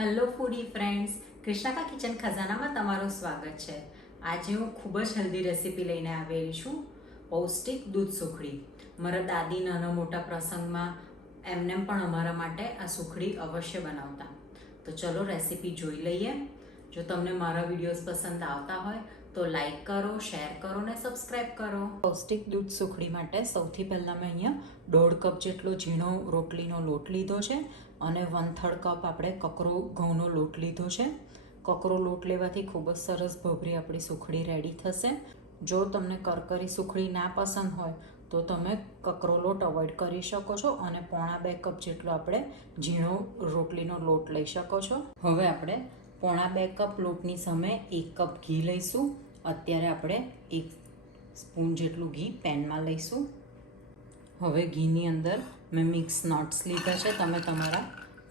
Hello ફૂડી friends, કૃષ્ણાકા kitchen ખજાનામાં તમારું સ્વાગત છે. આજે હું ખૂબ જ હેલ્ધી રેસીપી લઈને આવેલી છું, પૌષ્ટિક દૂધ સુખડી. મારા દાદી નાના મોટા પ્રસંગમાં એમને પણ અમારા માટે આ સુખડી અવશ્ય બનાવતા. તો ચલો રેસીપી જોઈ લઈએ. જો તમને મારા વિડીયોઝ પસંદ આવતા હોય તો લાઈક કરો, શેર કરો ને સબસ્ક્રાઈબ કરો. પૌષ્ટિક દૂધ સુખડી માટે સૌથી પહેલાં મેં અહીંયા 1.5 કપ જેટલો ઝીણો રોટલીનો લોટ લીધો છે અને 1/3 કપ આપણે કકરો ઘઉંનો લોટ લીધો છે. કકરો લોટ લેવાથી ખૂબ જ સરસ ભભરી આપણી સુખડી રેડી થશે. જો તમને કરકરી સુખડી ના પસંદ હોય તો તમે કકરો લોટ અવોઇડ કરી શકો છો અને 1.5 કપ જેટલો આપણે ઝીણો રોટલીનો લોટ લઈ શકો છો. હવે આપણે 1.5 કપ લોટની સામે 1 કપ ઘી લઈશું. અત્યારે આપણે 1 સ્પૂન જેટલું ઘી પેનમાં લઈશું. હવે ઘીની અંદર મેં મિક્સ નટ્સ લીધા છે. તમે તમારા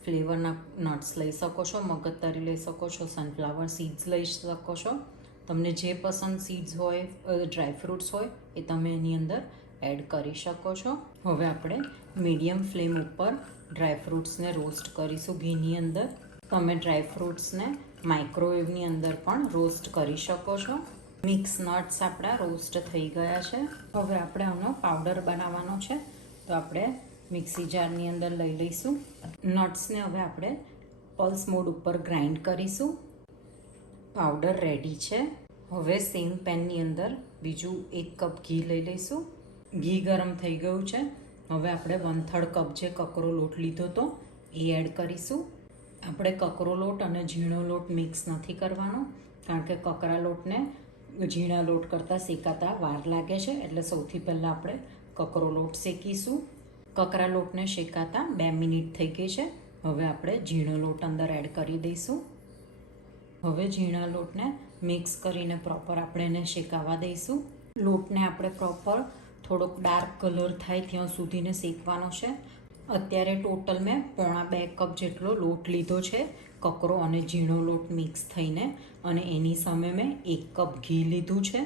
ફ્લેવરના નટ્સ લઈ શકો છો, મગજતરી લઈ શકો છો, સનફ્લાવર સીડ્સ લઈ શકો છો. તમને જે પસંદ સીડ્સ હોય, ડ્રાયફ્રૂટ્સ હોય એ તમે એની અંદર એડ કરી શકો છો. હવે આપણે મીડિયમ ફ્લેમ ઉપર ડ્રાયફ્રૂટ્સને રોસ્ટ કરીશું ઘીની અંદર. તમે ડ્રાયફ્રૂટ્સને માઇક્રોવેવની અંદર પણ રોસ્ટ કરી શકો છો. મિક્સ નટ્સ આપણા રોસ્ટ થઈ ગયા છે. હવે આપણે આનો પાવડર બનાવવાનો છે, તો આપણે મિક્સી જારની અંદર લઈ લઈશું. નટ્સને હવે આપણે પલ્સ મોડ ઉપર ગ્રાઇન્ડ કરીશું. પાવડર રેડી છે. હવે સેમ પેનની અંદર બીજું 1 કપ ઘી લઈ લઈશું. ઘી ગરમ થઈ ગયું છે. હવે આપણે 1/3 કપ જે કકરો લોટ લીધો હતો એ એડ કરીશું. આપણે કકરો લોટ અને ઝીણો લોટ મિક્સ નથી કરવાનો, કારણ કે કકરા લોટને ઝીણા લોટ કરતાં શેકાતા વાર લાગે છે, એટલે સૌથી પહેલાં આપણે કકરો લોટ શેકીશું. કકરા લોટને શેકાતા 2 મિનિટ થઈ ગઈ છે. હવે આપણે ઝીણો લોટ અંદર એડ કરી દઈશું. હવે ઝીણા લોટને મિક્સ કરીને પ્રોપર આપણે એને શેકાવા દઈશું. લોટને આપણે પ્રોપર થોડોક ડાર્ક કલર થાય ત્યાં સુધીને શેકવાનો છે. અત્યારે ટોટલ મેં 1.5 કપ જેટલો લોટ લીધો છે, કકરો અને ઝીણો લોટ મિક્સ થઈને, અને એની સામે મેં 1 કપ ઘી લીધું છે.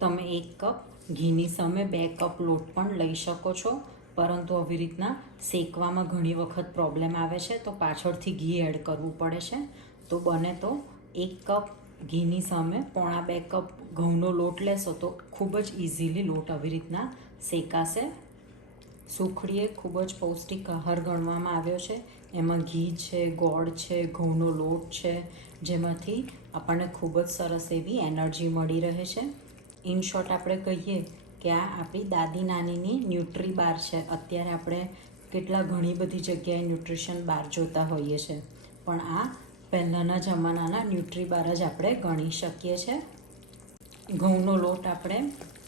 તમે 1 કપ ઘીની સામે 2 કપ લોટ પણ લઈ શકો છો, પરંતુ આવી રીતના શેકવામાં ઘણી વખત પ્રોબ્લેમ આવે છે, તો પાછળથી ઘી એડ કરવું પડે છે. તો બને તો 1 કપ ઘીની સામે 1.5 કપ ઘઉંનો લોટ લેશો તો ખૂબ જ ઇઝીલી લોટ આવી રીતના શેકાશે. સુખડી એ ખૂબ જ પૌષ્ટિક આહાર ગણવામાં આવ્યો છે. એમાં ઘી છે, ગોળ છે, ઘઉંનો લોટ છે, જેમાંથી આપણને ખૂબ જ સરસ એવી એનર્જી મળી રહે છે. ઇન શોર્ટ આપણે કહીએ કે આ આપણી દાદી નાનીની ન્યુટ્રી બાર છે. અત્યારે આપણે કેટલા ઘણી બધી જગ્યાએ ન્યુટ્રિશન બાર જોતા હોઈએ છીએ, પણ આ પહેલાંના જમાનાના ન્યુટ્રી બાર જ આપણે ગણી શકીએ છીએ. ઘઉંનો લોટ આપણે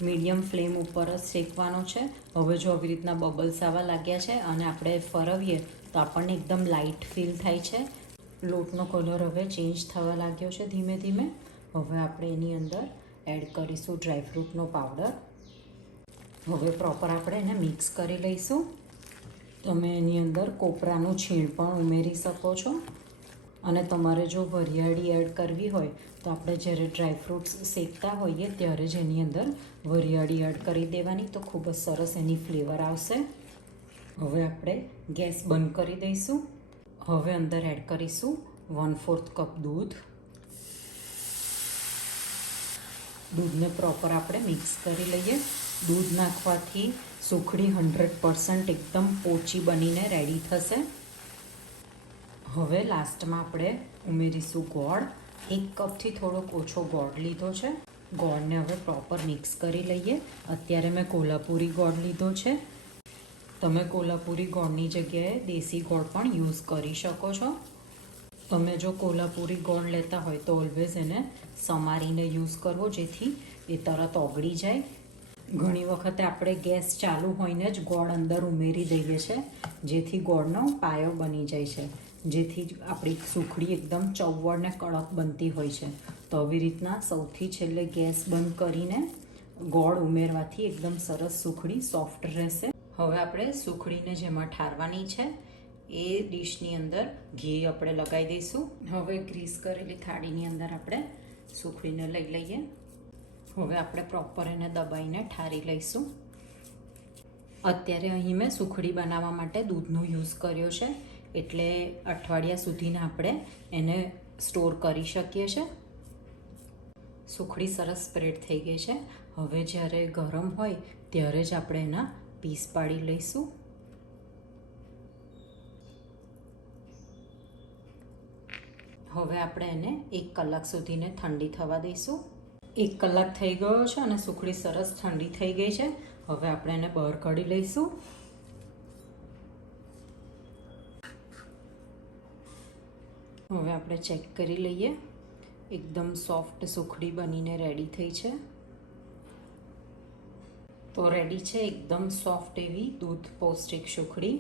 મીડિયમ ફ્લેમ ઉપર જ શેકવાનો છે. હવે જો આવી રીતના બબલ્સ આવવા લાગ્યા છે અને આપણે ફરવીએ તો આપણને એકદમ લાઇટ ફીલ થાય છે. લોટનો કલર હવે ચેન્જ થવા લાગ્યો છે ધીમે ધીમે. હવે આપણે એની અંદર એડ કરીશું ડ્રાયફ્રૂટનો પાવડર. હવે પ્રોપર આપણે એને મિક્સ કરી લઈશું. તમે એની અંદર કોપરાનું છીણ પણ ઉમેરી શકો છો, અને તમારે જો વરિયાળી એડ કરવી હોય તો આપણે જ્યારે ડ્રાયફ્રૂટ્સ શેકતા હોઈએ ત્યારે જ એની અંદર વરિયાળી એડ કરી દેવાની, તો ખૂબ જ સરસ એની ફ્લેવર આવશે. હવે આપણે ગેસ બંધ કરી દઈશું. હવે અંદર એડ કરીશું 1/4 કપ દૂધ. દૂધને પ્રોપર આપણે મિક્સ કરી લઈએ. દૂધ નાખવાથી સુખડી 100% એકદમ પોચી બનીને રેડી થશે. હવે લાસ્ટમાં આપણે ઉમેરીશું ગોળ. 1 કપથી થોડોક ઓછો ગોળ લીધો છે. ગોળને હવે પ્રોપર મિક્સ કરી લઈએ. અત્યારે મેં કોલ્હાપુરી ગોળ લીધો છે. તમે કોલ્હાપુરી ગોળની જગ્યાએ દેશી ગોળ પણ યુઝ કરી શકો છો. તમે જો કોલ્હાપુરી ગોળ લેતા હોય તો ઓલવેઝ એને સમારીને યુઝ કરવો, જેથી એ તરત ઓગળી જાય. ઘણી વખતે આપણે ગેસ ચાલુ હોઈને જ ગોળ અંદર ઉમેરી દઈએ છીએ, જેથી ગોળનો પાયો બની જાય છે, જેથી આપણી સુખડી એકદમ ચવડ ને કડક બનતી હોય છે. તો આવી રીતના સૌથી છેલ્લે ગેસ બંધ કરીને ગોળ ઉમેરવાથી એકદમ સરસ સુખડી સોફ્ટ રહેશે. હવે આપણે સુખડીને જેમાં ઠારવાની છે એ ડીશની અંદર ઘી આપણે લગાવી દઈશું. હવે ગ્રીસ કરેલી થાળીની અંદર આપણે સુખડીને લઈ લઈએ. હવે આપણે પ્રોપર એને દબાઈને ઠારી લઈશું. અત્યારે અહીં મેં સુખડી બનાવવા માટે દૂધનો યુઝ કર્યો છે. એટલે અઠવાડિયા સુધીના આપણે એને સ્ટોર કરી શકીએ છીએ. સુખડી સરસ સ્પ્રેડ થઈ ગઈ છે. હવે જ્યારે ગરમ હોય ત્યારે જ આપણે એના પીસ પાડી લઈશું. હવે આપણે એને 1 કલાક સુધીને ઠંડી થવા દઈશું. 1 કલાક થઈ ગયો છે અને સુખડી સરસ ઠંડી થઈ ગઈ છે. હવે આપણે એને બહાર કાઢી લઈશું. હવે આપણે ચેક કરી લઈએ. એકદમ સોફ્ટ સુખડી બનીને રેડી થઈ છે. તો રેડી છે એકદમ સોફ્ટ એવી દૂધ પૌષ્ટિક સુખડી.